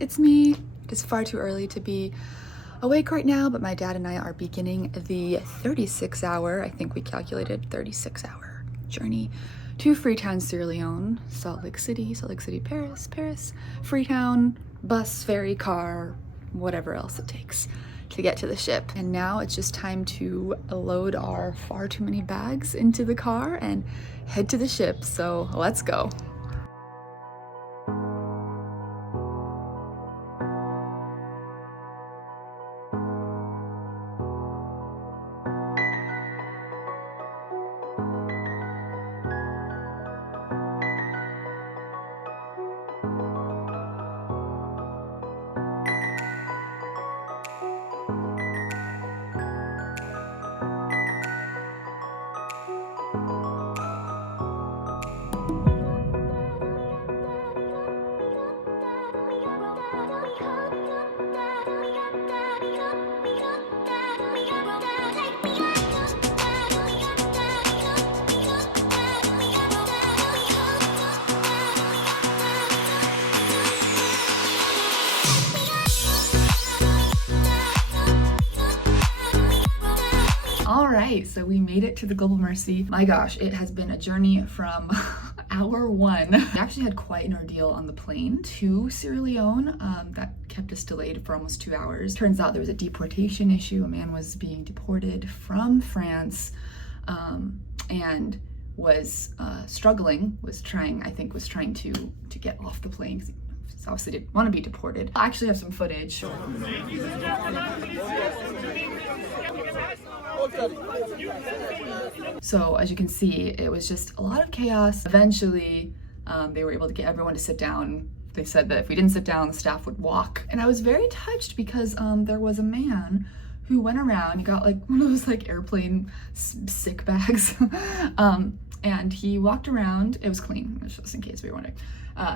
it's me. It's far too early to be awake right now, but my dad and I are beginning the 36-hour, I think we calculated 36-hour journey to Freetown, Sierra Leone, Salt Lake City, Paris, Freetown, bus, ferry, car, whatever else it takes to get to the ship. And now it's just time to load our far too many bags into the car and head to the ship. So let's go. Alright, so we made it to the Global Mercy. My gosh, it has been a journey from hour one. We actually had quite an ordeal on the plane to Sierra Leone that kept us delayed for almost 2 hours. Turns out there was a deportation issue. A man was being deported from France and was struggling, was trying to get off the plane because he obviously didn't want to be deported. I actually have some footage. So as you can see, it was just a lot of chaos. Eventually, they were able to get everyone to sit down. They said that if we didn't sit down, the staff would walk. And I was very touched because there was a man who went around, he got like one of those like airplane sick bags. And he walked around, it was clean, just in case we were wondering.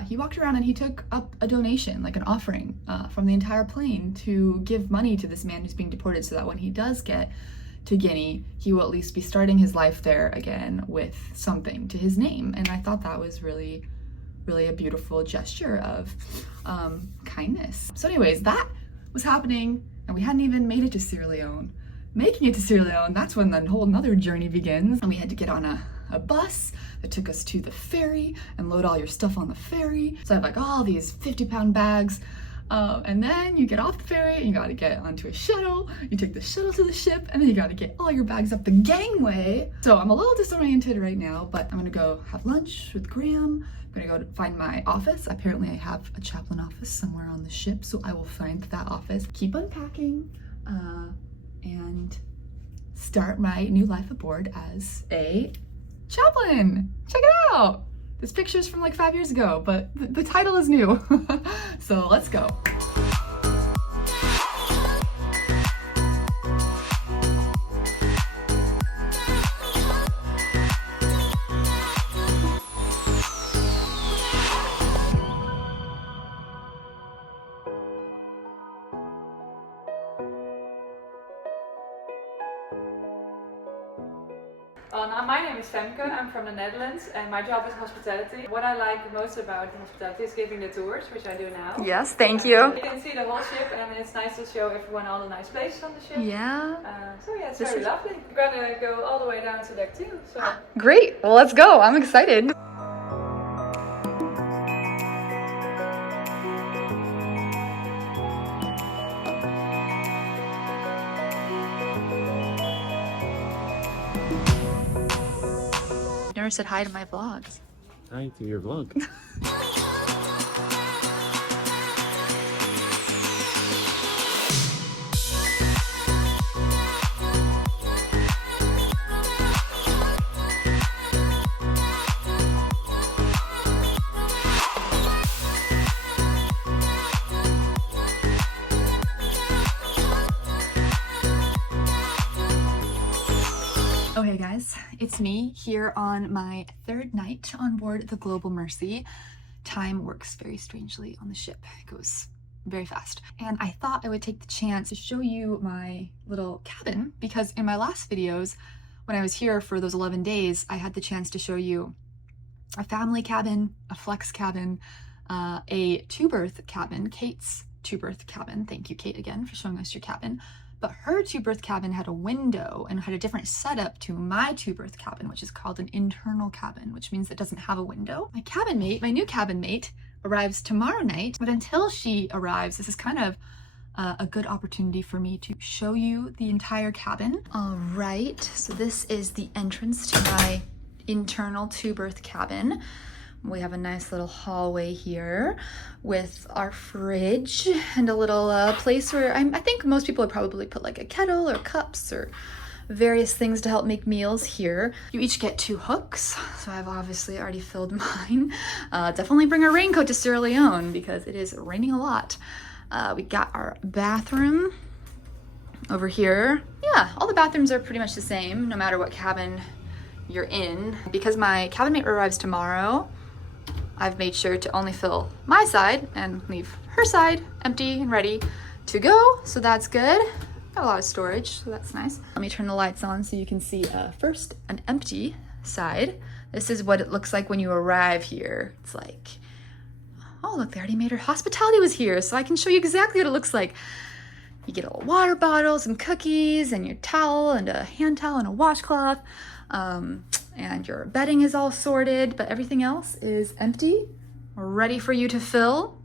He walked around and he took up a donation, like an offering from the entire plane to give money to this man who's being deported so that when he does get to Guinea, he will at least be starting his life there again with something to his name. And I thought that was really, really a beautiful gesture of kindness. So anyways, that was happening and we hadn't even made it to Sierra Leone. Making it to Sierra Leone, that's when the whole nother journey begins. And we had to get on a bus that took us to the ferry and load all your stuff on the ferry. So I have like all these 50-pound bags. And then you get off the ferry and you gotta get onto a shuttle. You take the shuttle to the ship and then you gotta get all your bags up the gangway. So I'm a little disoriented right now, but I'm gonna go have lunch with Graham. I'm gonna go find my office. Apparently I have a chaplain office somewhere on the ship, so I will find that office. Keep unpacking and start my new life aboard as a chaplain. Check it out. This picture's from like 5 years ago, but the title is new. So let's go. My name is Femke, I'm from the Netherlands and my job is hospitality. What I like most about hospitality is giving the tours, which I do now. Yes, thank you. You can see the whole ship and it's nice to show everyone all the nice places on the ship. Yeah. So yeah, it's very lovely. We're gonna go all the way down to deck 2. So. Great, well let's go, I'm excited. Never said hi to my vlogs. Hi to your vlog. Okay guys, it's me here on my 3rd night on board the Global Mercy. Time works very strangely on the ship. It goes very fast. And I thought I would take the chance to show you my little cabin because in my last videos, when I was here for those 11 days, I had the chance to show you a family cabin, a flex cabin, a two-berth cabin, Kate's two-berth cabin. Thank you, Kate, again, for showing us your cabin. But her two-berth cabin had a window and had a different setup to my two-berth cabin, which is called an internal cabin, which means it doesn't have a window. My cabin mate, my new cabin mate, arrives tomorrow night, but until she arrives, this is kind of a good opportunity for me to show you the entire cabin. All right, so this is the entrance to my internal two-berth cabin. We have a nice little hallway here with our fridge and a little place where I think most people would probably put like a kettle or cups or various things to help make meals here. You each get 2 hooks, so I've obviously already filled mine. Definitely bring a raincoat to Sierra Leone because it is raining a lot. We got our bathroom over here. Yeah, all the bathrooms are pretty much the same no matter what cabin you're in. Because my cabin mate arrives tomorrow, I've made sure to only fill my side and leave her side empty and ready to go, so that's good. Got a lot of storage, so that's nice. Let me turn the lights on so you can see first an empty side. This is what it looks like when you arrive here. It's like, oh look, they already made her hospitality was here, so I can show you exactly what it looks like. You get a little water bottle, some cookies, and your towel, and a hand towel, and a washcloth. And your bedding is all sorted, but everything else is empty, ready for you to fill.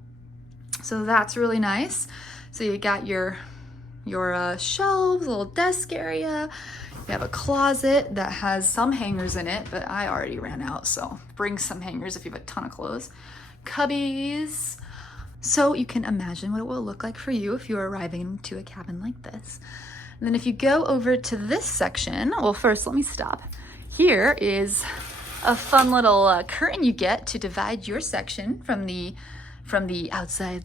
So that's really nice. So you got your shelves, a little desk area. You have a closet that has some hangers in it, but I already ran out, so bring some hangers if you have a ton of clothes. Cubbies. So you can imagine what it will look like for you if you're arriving into a cabin like this. And then if you go over to this section, well, first let me stop. Here is a fun little curtain you get to divide your section from the outside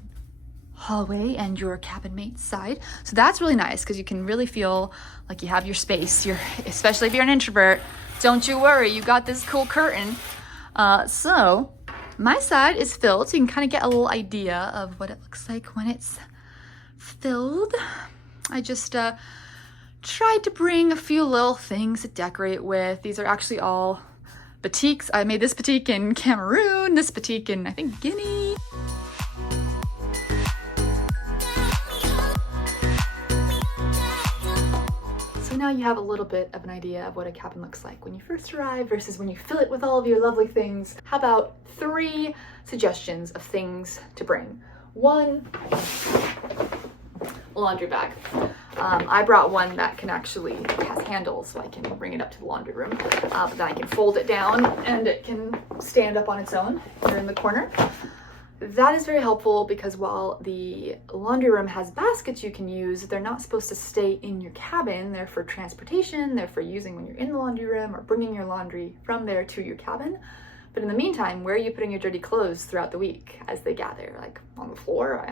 hallway and your cabin mate's side. So that's really nice because you can really feel like you have your space. Especially if you're an introvert, don't you worry, you got this cool curtain. So my side is filled, so you can kind of get a little idea of what it looks like when it's filled. I just tried to bring a few little things to decorate with. These are actually all batiks. I made this batik in Cameroon, this batik in, I think, Guinea. So now you have a little bit of an idea of what a cabin looks like when you first arrive versus when you fill it with all of your lovely things. How about 3 suggestions of things to bring? 1, a laundry bag. I brought one that has handles, so I can bring it up to the laundry room. But then I can fold it down and it can stand up on its own here in the corner. That is very helpful because while the laundry room has baskets you can use, they're not supposed to stay in your cabin. They're for transportation, they're for using when you're in the laundry room or bringing your laundry from there to your cabin. But in the meantime, where are you putting your dirty clothes throughout the week as they gather? Like on the floor?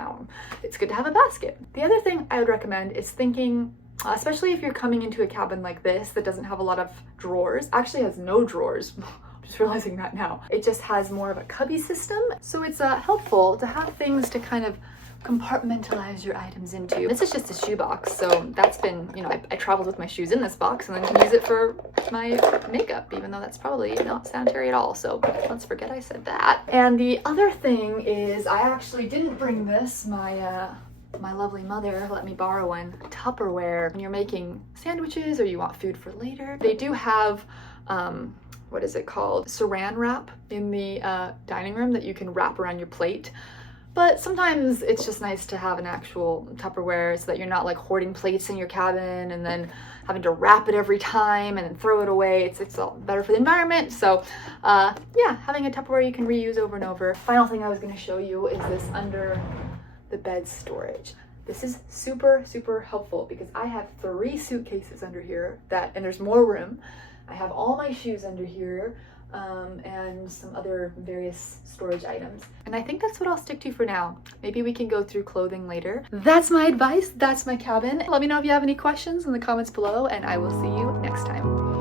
It's good to have a basket. The other thing I would recommend is thinking, especially if you're coming into a cabin like this that doesn't have a lot of drawers, actually has no drawers, just realizing that now. It just has more of a cubby system. So it's helpful to have things to kind of compartmentalize your items into. This is just a shoe box, so that's been, I traveled with my shoes in this box and then can use it for my makeup, even though that's probably not sanitary at all, so let's forget I said that. And the other thing is, I actually didn't bring this. My lovely mother let me borrow one. Tupperware. When you're making sandwiches or you want food for later, they do have what is it called? Saran wrap in the dining room that you can wrap around your plate. But sometimes it's just nice to have an actual Tupperware so that you're not like hoarding plates in your cabin and then having to wrap it every time and then throw it away. It's all better for the environment. So yeah, having a Tupperware you can reuse over and over. Final thing I was going to show you is this under the bed storage. This is super, super helpful because I have 3 suitcases under here and there's more room. I have all my shoes under here. And some other various storage items. And I think that's what I'll stick to for now. Maybe we can go through clothing later. That's my advice. That's my cabin. Let me know if you have any questions in the comments below, and I will see you next time.